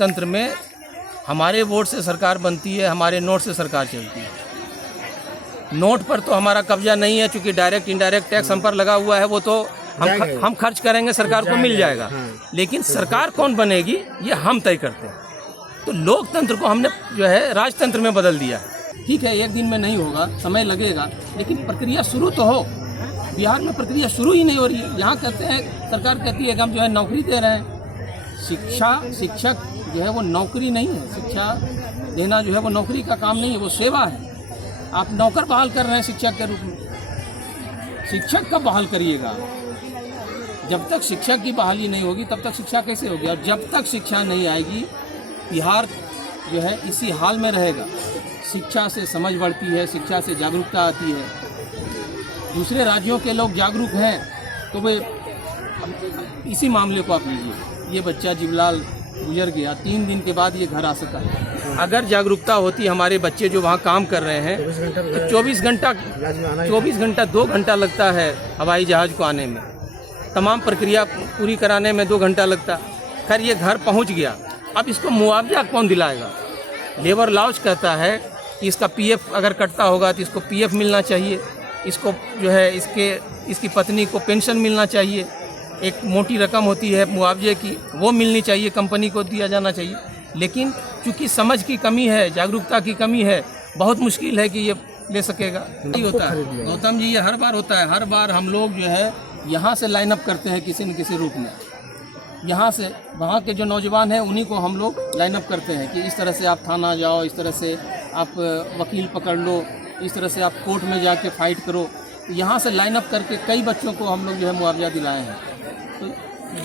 लोकतंत्र में हमारे वोट से सरकार बनती है, हमारे नोट से सरकार चलती है। नोट पर तो हमारा कब्जा नहीं है, क्योंकि डायरेक्ट इनडायरेक्ट टैक्स हम पर लगा हुआ है, वो तो हम खर्च करेंगे, सरकार को मिल जाएगा। लेकिन सरकार कौन बनेगी ये हम तय करते हैं। तो लोकतंत्र को हमने जो है राजतंत्र में बदल दिया है। ठीक है, एक दिन में नहीं होगा, समय लगेगा, लेकिन प्रक्रिया शुरू तो हो। बिहार में प्रक्रिया शुरू ही नहीं हो रही है। यहाँ कहते हैं, सरकार कहती है कि हम जो है नौकरी दे रहे हैं। शिक्षक जो है वो नौकरी नहीं है, शिक्षा देना जो है वो नौकरी का काम नहीं है, वो सेवा है। आप नौकर बहाल कर रहे हैं शिक्षक के रूप में। शिक्षक कब बहाल करिएगा? जब तक शिक्षक की बहाली नहीं होगी तब तक शिक्षा कैसे होगी? और जब तक शिक्षा नहीं आएगी बिहार जो है इसी हाल में रहेगा। शिक्षा से समझ बढ़ती है, शिक्षा से जागरूकता आती है। दूसरे राज्यों के लोग जागरूक हैं तो वे, इसी मामले को आप लीजिए, ये बच्चा जीवलाल गुजर गया, 3 दिन के बाद ये घर आ सका। अगर जागरूकता होती, हमारे बच्चे जो वहाँ काम कर रहे हैं, तो 24 घंटा 2 घंटा लगता है हवाई जहाज़ को आने में, तमाम प्रक्रिया पूरी कराने में 2 घंटा लगता। खैर ये घर पहुँच गया, अब इसको मुआवजा कौन दिलाएगा? लेबर लॉज कहता है कि इसका पीएफ अगर कटता होगा तो इसको पीएफ मिलना चाहिए, इसको जो है इसकी पत्नी को पेंशन मिलना चाहिए, एक मोटी रकम होती है मुआवजे की, वो मिलनी चाहिए, कंपनी को दिया जाना चाहिए। लेकिन चूँकि समझ की कमी है, जागरूकता की कमी है, बहुत मुश्किल है कि ये ले सकेगा। नहीं होता है गौतम जी, ये हर बार होता है। हर बार हम लोग जो है यहाँ से लाइन अप करते हैं किसी न किसी रूप में। यहाँ से वहाँ के जो नौजवान हैं उन्हीं को हम लोग लाइन अप करते हैं कि इस तरह से आप थाना जाओ, इस तरह से आप वकील पकड़ लो, इस तरह से आप कोर्ट में जाके फाइट करो। तो यहाँ से लाइन अप करके कई बच्चों को हम लोग जो है मुआवजा दिलाए हैं। तो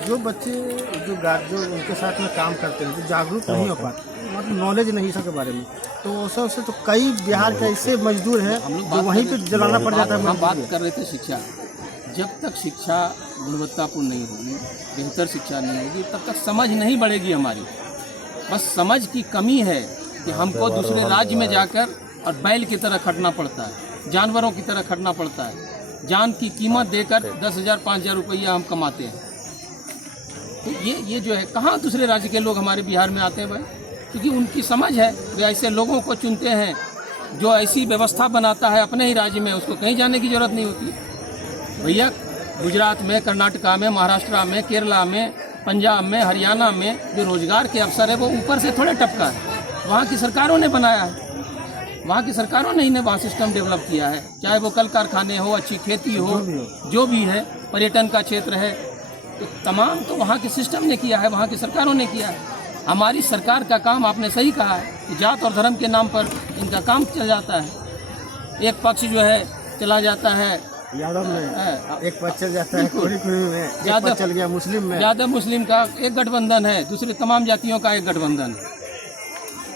जो बच्चे जो उनके साथ में काम करते हैं, जो जागरूक नहीं हो पाते, मतलब नॉलेज नहीं इसके बारे में, तो उससे तो कई बिहार के ऐसे मजदूर हैं जो वहीं पे जलाना पड़ जाता है। हम बात कर रहे थे शिक्षा। जब तक शिक्षा गुणवत्तापूर्ण नहीं होगी, बेहतर शिक्षा नहीं होगी, तब तक समझ नहीं बढ़ेगी हमारी। बस समझ की कमी है कि हमको दूसरे राज्य में जाकर और बैल की तरह खटना पड़ता है, जानवरों की तरह खटना पड़ता है। जान की कीमत देकर 10,000 5,000 रुपया हम कमाते हैं। तो ये जो है, कहाँ दूसरे राज्य के लोग हमारे बिहार में आते हैं भाई? क्योंकि उनकी समझ है, वे ऐसे लोगों को चुनते हैं जो ऐसी व्यवस्था बनाता है अपने ही राज्य में, उसको कहीं जाने की जरूरत नहीं होती। भैया गुजरात में, कर्नाटका में, महाराष्ट्र में, केरला में, पंजाब में, हरियाणा में जो रोजगार के अवसर है वो ऊपर से थोड़े टपका है, वहाँ की सरकारों ने बनाया है। वहाँ की सरकारों ने इन्हें वहाँ सिस्टम डेवलप किया है, चाहे वो कल कारखाने हो, अच्छी खेती हो, जो भी है, पर्यटन का क्षेत्र है, तो तमाम तो वहाँ के सिस्टम ने किया है, वहाँ की सरकारों ने किया है। हमारी सरकार का काम, आपने सही कहा है कि जात और धर्म के नाम पर इनका काम चल जाता है। एक पक्ष जो है चला जाता है यादव में, एक पक्ष चल जाता है कोरी में, एक पक्ष चल गया मुस्लिम में। यादव मुस्लिम का एक गठबंधन है, दूसरे तमाम जातियों का एक गठबंधन है।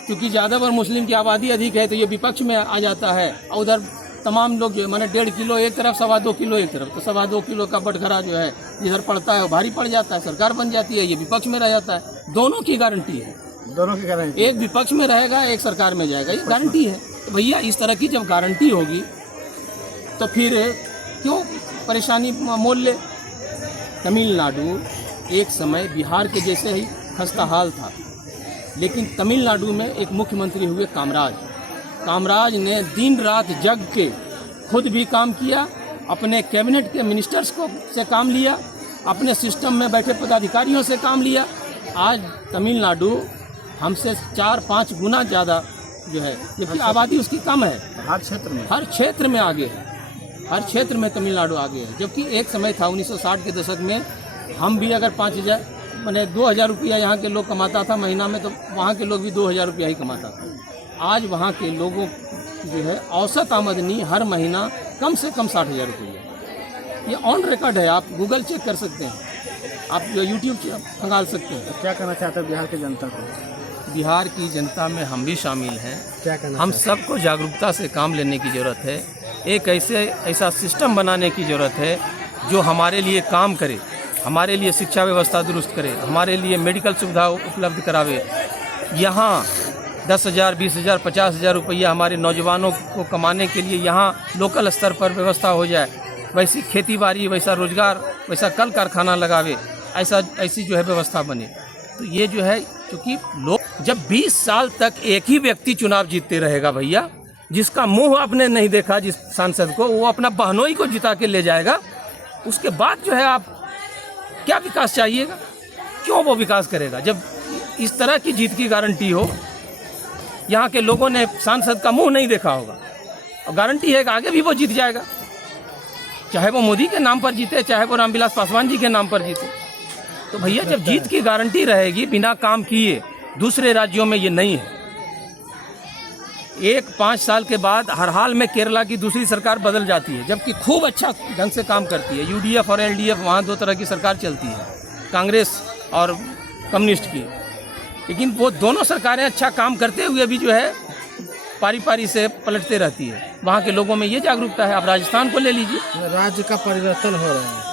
क्योंकि यादव और मुस्लिम की आबादी अधिक है तो ये विपक्ष में आ जाता है, और उधर तमाम लोग जो है, माने 1.5 किलो एक तरफ, 2.25 किलो एक तरफ, तो 2.25 किलो का बटखरा जो है जिधर पड़ता है वो भारी पड़ जाता है, सरकार बन जाती है, ये विपक्ष में रह जाता है। दोनों की गारंटी है, दोनों की गारंटी, एक विपक्ष में रहेगा, एक सरकार में जाएगा, ये गारंटी है। तो भैया इस तरह की जब गारंटी होगी तो फिर क्यों परेशानी मोल ले? तमिलनाडु एक समय बिहार के जैसे ही खस्ता हाल था, लेकिन तमिलनाडु में एक मुख्यमंत्री हुए कामराज ने दिन रात जग के खुद भी काम किया, अपने कैबिनेट के मिनिस्टर्स को से काम लिया, अपने सिस्टम में बैठे पदाधिकारियों से काम लिया। आज तमिलनाडु हमसे 4-5 गुना ज़्यादा जो है, जबकि आबादी उसकी कम है, हर क्षेत्र में आगे है, हर क्षेत्र में तमिलनाडु आगे है। जबकि एक समय था 1960 के दशक में, हम भी अगर 5,000 मैंने 2,000 रुपया यहाँ के लोग कमाता था महीना में, तो वहाँ के लोग भी 2,000 रुपया ही कमाता था। आज वहाँ के लोगों जो है औसत आमदनी हर महीना कम से कम 60,000 रुपये। ये ऑन रिकॉर्ड है, आप गूगल चेक कर सकते हैं, आप यूट्यूब खंगाल सकते हैं। तो क्या कहना चाहते हैं बिहार की जनता को? बिहार की जनता में हम भी शामिल हैं। क्या कहना? हम सबको जागरूकता से काम लेने की ज़रूरत है। एक ऐसा सिस्टम बनाने की ज़रूरत है जो हमारे लिए काम करे, हमारे लिए शिक्षा व्यवस्था दुरुस्त करे, हमारे लिए मेडिकल सुविधा उपलब्ध करावे। यहाँ 10,000, 20,000, 50,000 रुपया हमारे नौजवानों को कमाने के लिए यहाँ लोकल स्तर पर व्यवस्था हो जाए। वैसी खेती बाड़ी, वैसा रोजगार, वैसा कल कारखाना लगावे, ऐसी जो है व्यवस्था बने। तो ये जो है क्योंकि लोग जब 20 साल तक एक ही व्यक्ति चुनाव जीतते रहेगा भैया, जिसका मुंह आपने नहीं देखा जिस सांसद को, वो अपना बहनोई को जिता के ले जाएगा, उसके बाद जो है आप क्या विकास चाहिएगा? क्यों वो विकास करेगा जब इस तरह की जीत की गारंटी हो? यहाँ के लोगों ने सांसद का मुंह नहीं देखा होगा और गारंटी है कि आगे भी वो जीत जाएगा, चाहे वो मोदी के नाम पर जीते, चाहे वो रामविलास पासवान जी के नाम पर जीते। तो भैया जब जीत की गारंटी रहेगी बिना काम किए, दूसरे राज्यों में ये नहीं है। 5 साल के बाद हर हाल में केरला की दूसरी सरकार बदल जाती है, जबकि खूब अच्छा ढंग से काम करती है। यूडीएफ और एलडीएफ, वहाँ 2 तरह की सरकार चलती है, कांग्रेस और कम्युनिस्ट की। लेकिन वो दोनों सरकारें अच्छा काम करते हुए भी जो है पारी पारी से पलटते रहती है। वहाँ के लोगों में ये जागरूकता है। आप राजस्थान को ले लीजिए, राज्य का परिवर्तन हो रहा है।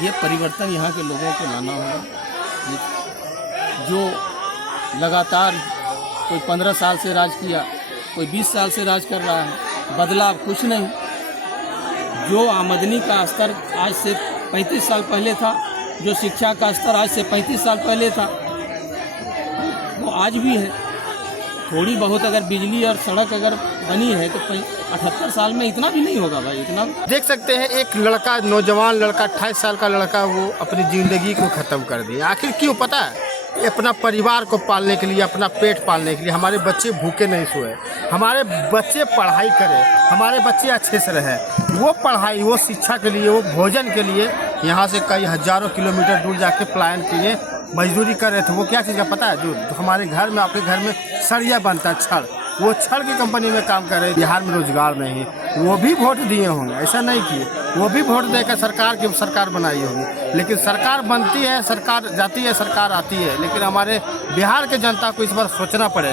ये परिवर्तन यहाँ के लोगों को लाना होगा। जो लगातार कोई 15 साल से राज किया, कोई 20 साल से राज कर रहा है, बदलाव कुछ नहीं। जो आमदनी का स्तर आज से 35 साल पहले था, जो शिक्षा का स्तर आज से 35 साल पहले था, वो आज भी है। थोड़ी बहुत अगर बिजली और सड़क अगर बनी है तो 78 साल में इतना भी नहीं होगा भाई, इतना। देख सकते हैं एक लड़का, नौजवान लड़का, 28 साल का लड़का, वो अपनी ज़िंदगी को ख़त्म कर दिया। आखिर क्यों? पता है, अपना परिवार को पालने के लिए, अपना पेट पालने के लिए। हमारे बच्चे भूखे नहीं सोए, हमारे बच्चे पढ़ाई करें, हमारे बच्चे अच्छे से रहें। वो पढ़ाई, वो शिक्षा के लिए, वो भोजन के लिए यहाँ से कई हज़ारों किलोमीटर दूर जाके पलायन किए, मजदूरी कर रहे थे। वो क्या चीज़ का पता है? जो हमारे घर में, आपके घर में सरिया बनता है, छड़, वो छड़ की कंपनी में काम कर रहे हैं। बिहार में रोजगार नहीं, वो भी वोट दिए होंगे, ऐसा नहीं किए। वो भी वोट देकर सरकार बनाई होगी। लेकिन सरकार बनती है, सरकार जाती है, सरकार आती है, लेकिन हमारे बिहार के जनता को इस बार सोचना पड़ेगा।